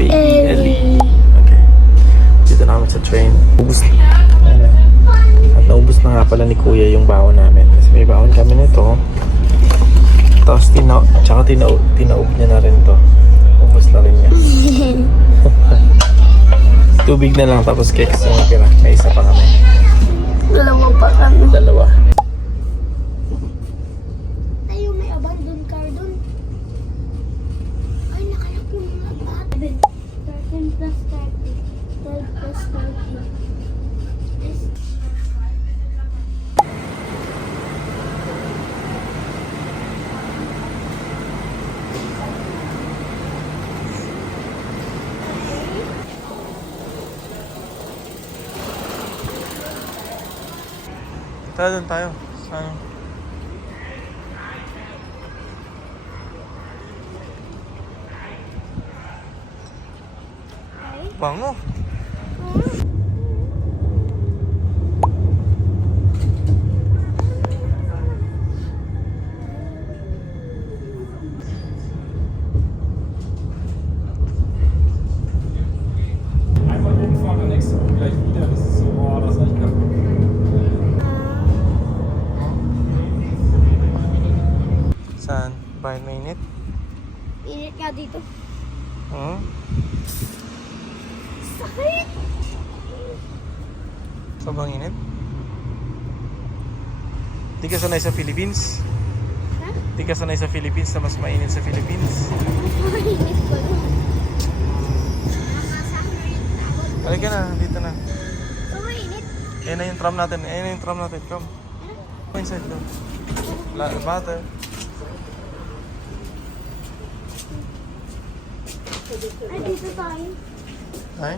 Baby Ellie. Okay. Dito na kami sa train. Ubus na. At naubos na nga pala ni Kuya yung baon namin. Kasi may baon kami nito. Tapos tinaob niya na rin to. Ubus na rin niya. Tubig na lang tapos cakes yung tira. May isa pa kami. Dalawa pa kami. Dalawa. Tayo may abandoned car dun. Ay, nakalak yung mga bata. 13 plus 30. 12 plus 30. Tara doon tayo. Saan? Bango. Einmal rumfahren, dann nächste Woche gleich wieder. Das ist so, oh, das ist echt kacke. Saan? Bayan mainit? Init nga dito. Hmm? Sakit! Sobrang init? Di ka sanay sa Philippines? Ha? Di ka sanay sa Philippines na mas mainit sa Philippines? Mainit ko nun. Halika na, dito na. So, mainit. Ayan na yung tram natin. Ayan na yung tram natin. Come. Go inside, go. Butter. Ay, dito tayo. Ay?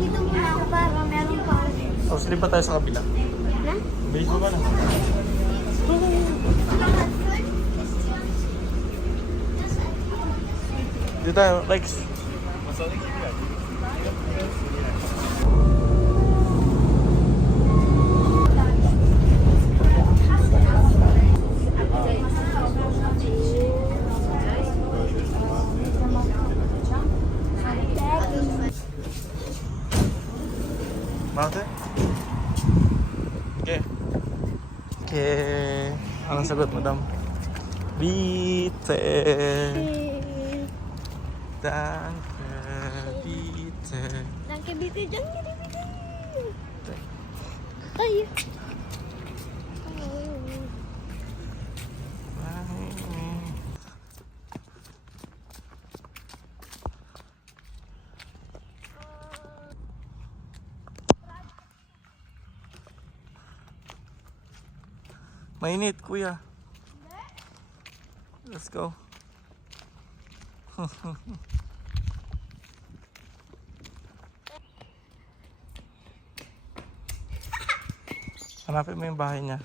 Dito muna ako para meron pa ako. O, slip pa tayo sa kabila. Na? Bilis mo ba na? Dito tayo, Rex. Butter? Okay. Okay. Anong sagot, madam? Bitte. Danke, bitte. Danke, bitte. Danke, bitte. Ay. Mainit, kuya. Let's go. Hanapin mo yung bahay niya.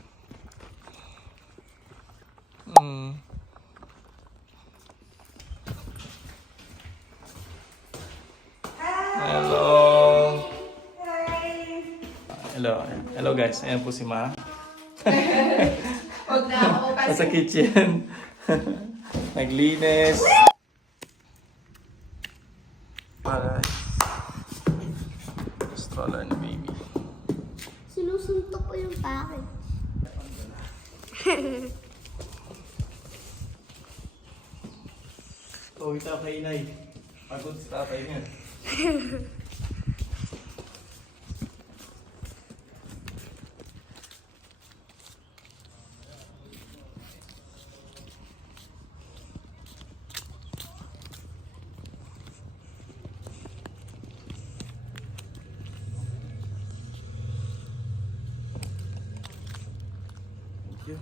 Hello. Hello. Hello guys. Ayan po si Ma. Huwag na ako kasi Nasa kitchen. Naglinis. Para stroller ni baby. Sinusuntok ko yung package. Oh, ito kay Inay. Pagod si tatay niya. Thank you.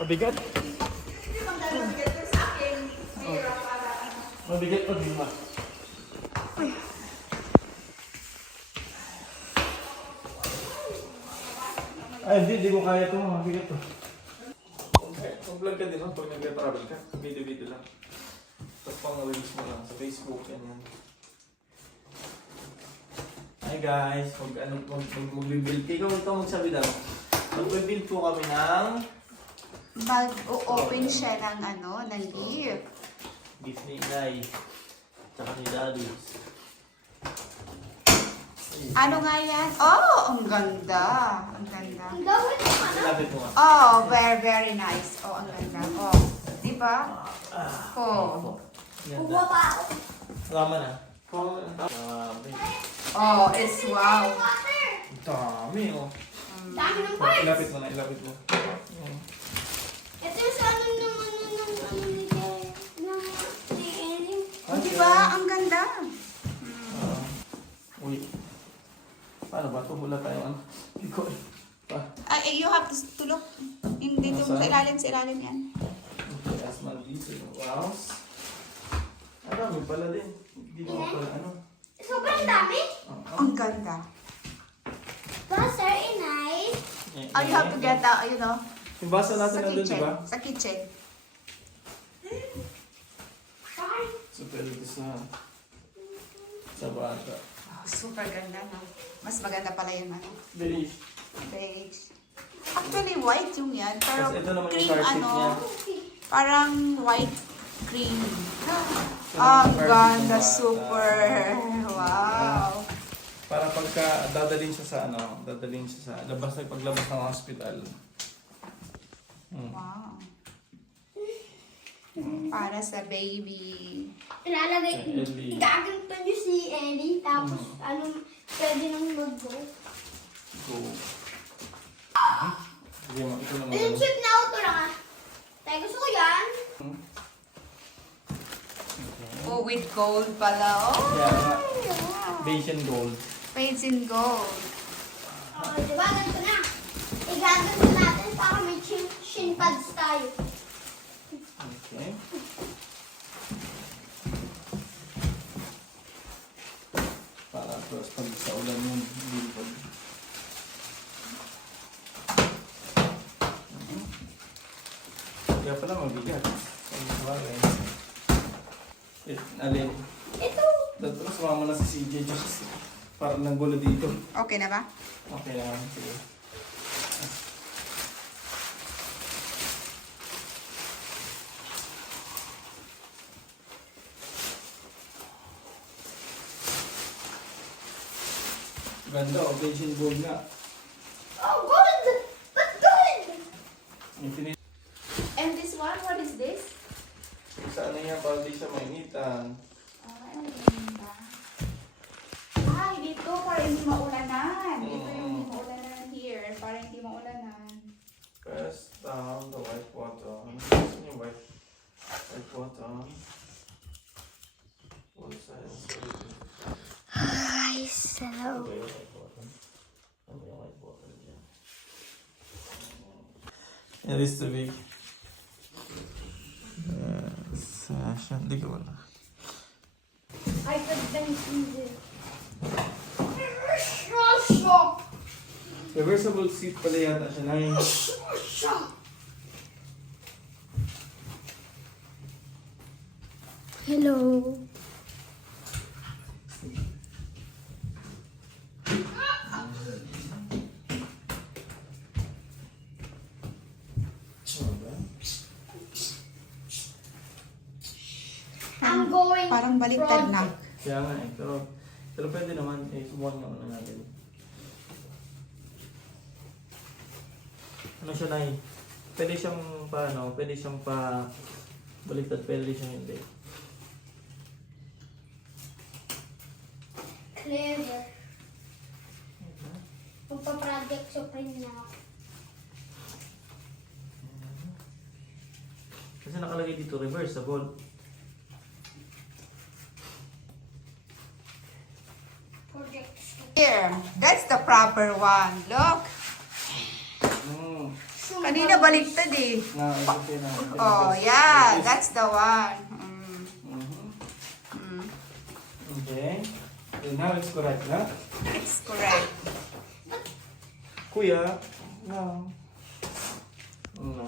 Mabigat. Mabigat pa din, Ma. Ay, hindi ko kaya ito. Mabigat to. Mag-vlog ka din, no? Pag nag-travel ka, video-video lang. Tapos pang-release mo lang sa Facebook, yan. Hi guys, mag-build. Ikaw magsabi daw. Mag-build po kami ng Mag-open siya ng ng gift. gift ni Inay. Tsaka ni Daddy's. Ano nga yan? Oh, ang ganda. Ang ganda. Ang gawin mo ano? Lapit mo nga. Oh, very, very nice. Oh, ang ganda. Oh, di ba? Oh. Kuha pa ako. Tama na. Dami. Oh, it's wow. Water. Dami, oh. Dami ng parts. Ilapit mo na, ilapit mo. Ito yung sa ano ni Ellie. Oh, di ba? Ang ganda. Uy. Paano ba? Tumula tayo, ano? Hindi ko. You have to look. Hindi to sa ilalim yan. Okay, as maldito yung wow. Ang dami pala din. Hindi mo pala, ano? Sobrang dami. Ang ganda. That's very nice. Oh, you have to get out, Yung basa sa natin nandun, di kitchen. ba? Sa kitchen. Sorry. So, pwede ito sa bata. Oh, super ganda, no? Mas maganda pala yung Beige. beige. Actually, white yung yan. Pero Tapos ito naman yung cream, carpet niya. parang white cream. Ito Ang naman yung carpet ganda, ng bata. super. Wow. Para pagka dadalhin siya sa paglabas ng hospital. Wow. Para sa baby. Ilalagay, Ellie. gaganto niyo si Ellie, tapos pwede nang mag-go. Go. Sige mo, ito naman. Yung chip na auto lang ah. Tayo gusto ko yan. Oh, with gold pala. Oh, Yeah, wow. beige and gold. Paints in gold. Oh, diba? Ganito na. Igaganto natin para may shin pads tayo. Okay. Para tapos pag sa ulan yung bilbog. Kaya pala mabigat. Ay, sabagay. Alin? Ito. Tapos sumama na si CJ kasi parang nanggulo dito. Okay na ba? Okay na. Sige. Ganda, beige and gold nga. Oh, gold! That's good! Infinite. And this one, what is this? Sa ano yan, para di siya mainitan. Ano yun ba? Ay, dito para hindi maulanan. Dito yung hindi maulanan here. Para hindi maulanan. Press down the white button. Press yung white button. Full size. Hi, so. Okay, white button. Ano yung white button dyan? Yan is the big. Session. Hindi ko wala. I could then see it. Reversible seat pala yata siya na yun. Hello. I'm going. Parang baliktad na. Kaya nga eh. Pero pwede naman. Subukan nga muna natin. Ano siya na eh? Pwede siyang pwede siyang baliktad, pwede siyang hindi. Clever. Magpa-project Supreme na ako. Kasi nakalagay dito reversible. Project Supreme. Here, that's the proper one. Look. Kanina baliktad eh. Oh, yeah, that's the one. Okay. And now it's correct, na? It's correct. Kuya. No. No.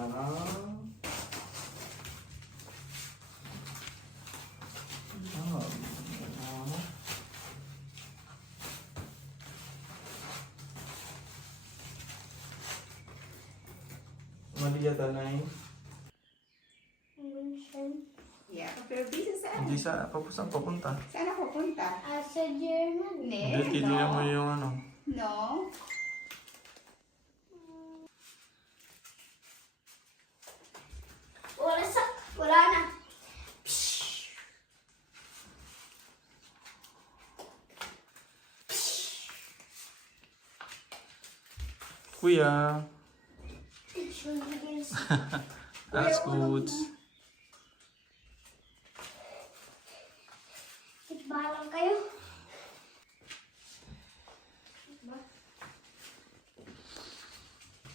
Mali yata na eh. Yeah, pero busy saan? Hindi sa papunta. Saan ako pupunta? Sa German. Hindi, titinan mo yung ano. No. Wala na. Kuya, Picture guys. that's good. Balang kayo.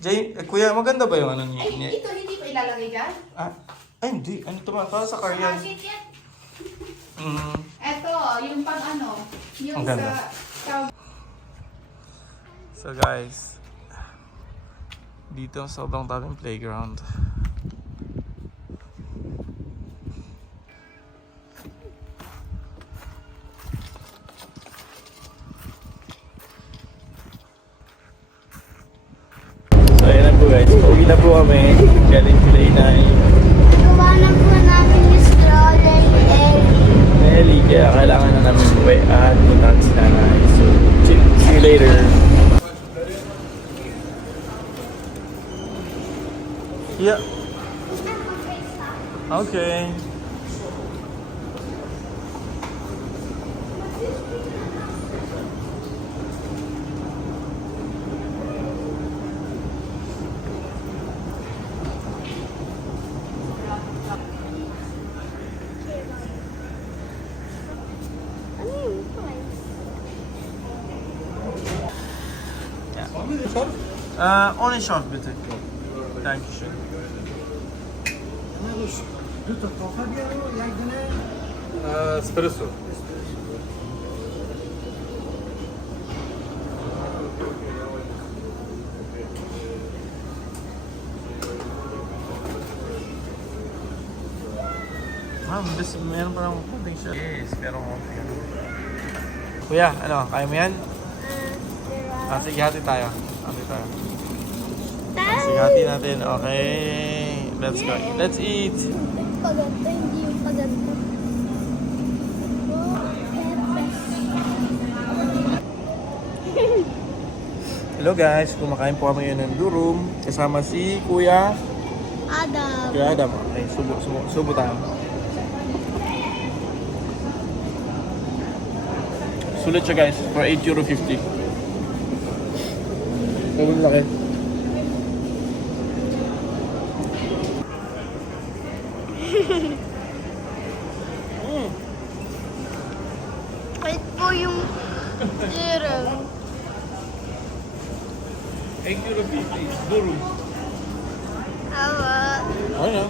Jay, kuya, maganda ba yung ano niya? Ay, ito hindi ko ilalagay dyan. Ah, ay, hindi. Ano ito ba? Para sa car yan. Ito, yung pang ano, yung Ang ganda. sa So guys, dito sobrang daming playground. So ayan na po guys, pauwi na po kami. Galing kila Inay. Gawa na po namin yung stroller Nelly, kaya kailangan na namin umuwi at puntahan si Nanay. So, see you later. Yeah. Okay. Ano yung price? Ohne Schaf bitte. Dankeschön. Espresso. Meron pa lang konting siya. Yes, meron konting. Kuya, ano, kaya mo yan? Sige, hati tayo. Hati tayo. Sige, hati natin. Okay. Let's go. Let's eat. Paganda, hindi yung paganda. Hello guys, kumakain po kami yun ng durum. Kasama si Kuya. Adam. Kuya Adam. Okay, subo tayo. Sulit siya guys, for €8.50. Sobrang laki. Kahit po yung zero. €8.50. Durum. Awa. Okay na.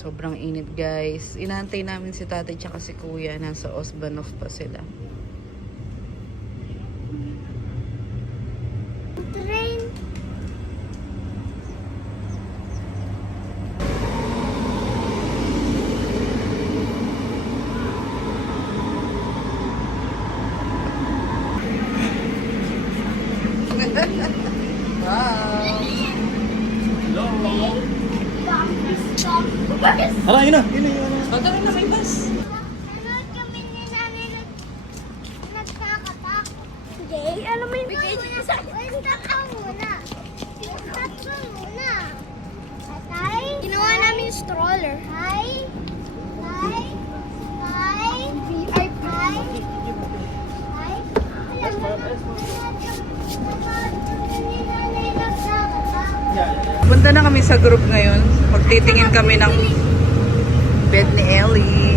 Sobrang init guys. Inaantay namin si tatay tsaka si kuya. Nasa Osbanov pa sila. Train. Hala, yun na. Yun na, yun na. Pagkaroon na may bus. Nanood kami ni nanay nagkakatakot. Hindi, alam mo yung stop ka muna. Stop ka muna. Tatay? Ginawa namin yung stroller. Hi? Hi? Hi? VIP. Hi? Hi? Alam mo, nanood kami ni nanay nagkakatakot. Punta na kami sa group ngayon. Magtitingin kami ng bed ni Ellie.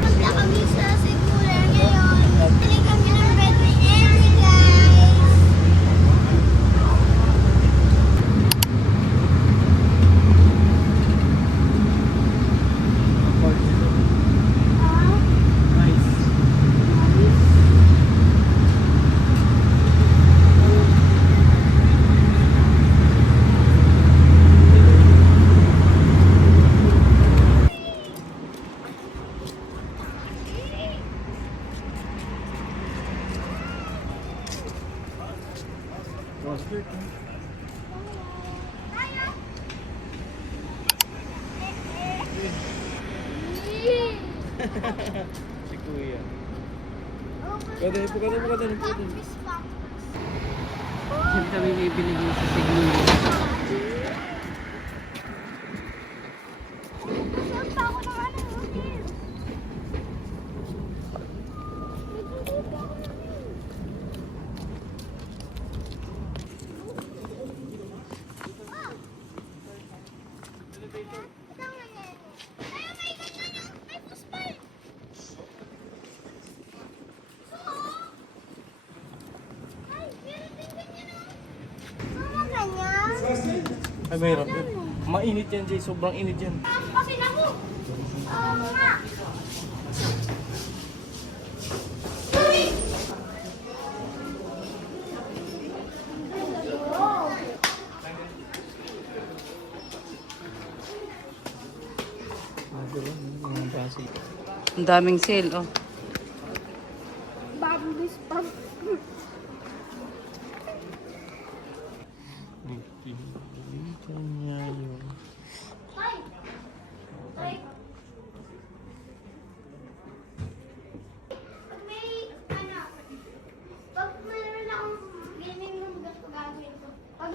Punta kami sa Sigura ngayon. Bili kami ng bed ni Ellie, guys. yogurt. Si Kuya. Pwede. Hindi kami may binigay sa signal. Ay, mahirap yun. Mainit yan, Jay. Sobrang init yan. Kasi ako. Nga. Ang daming sale, oh. Bambus pump. Nagpilitan niya yung... Ay! Ay! Pag may, pag mayroon akong gaming room, gusto gagawin ko. Pag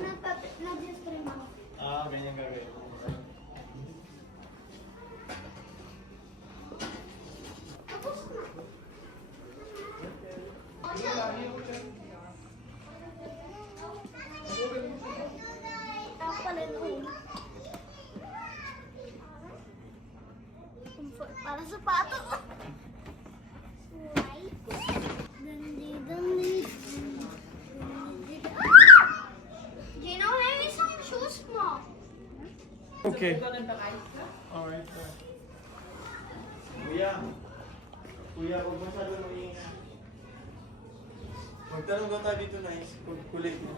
nag-stream ako. Ganyan gagawin. Tapos na. Para sa pato ko. Dandi, dandi. Gino, may isang shoes mo. Okay. Alright. Kuya, huwag masyado maingay. Magtanong ka tayo dito, nice. Kulit mo.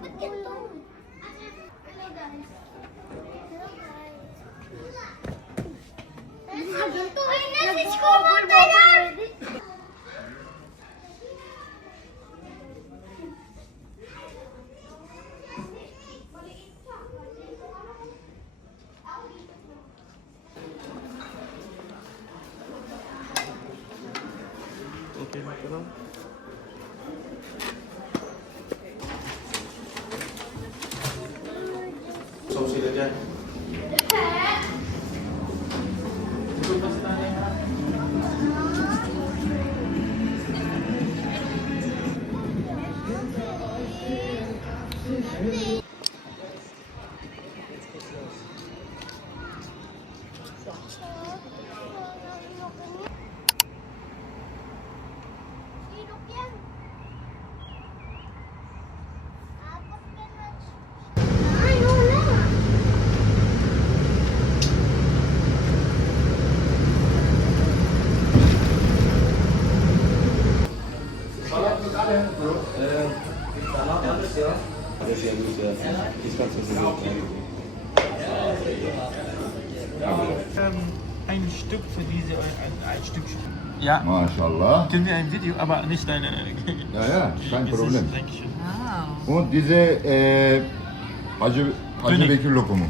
Ba't ganito? Hello guys. Ganito. Ay, nasa school mo yan! Okay na ito lang. So sila dyan. Sirok yan. Ay, wala. Ein Stück für diese, ein Stückchen. Ja, Maşallah. können wir ein Video, aber nicht deine. Ja, ja, kein Problem. Dankeschön. Wow. Und diese Hacı Dönek. Bekir lokumu.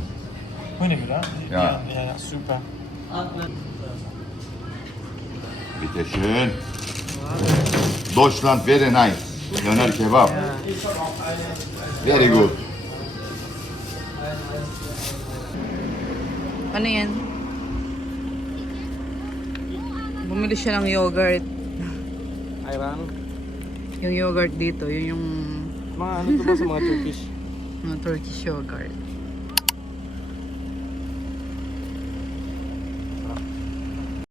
Bu ne bila? Ja. Ja, super. Bitte schön. Deutschland very nice. Döner kebab. Very good. Ano yan? Bumili siya ng yogurt. Ayran. Yung yogurt dito, yun yung Mga ano to ba sa mga Turkish? Turkish yogurt.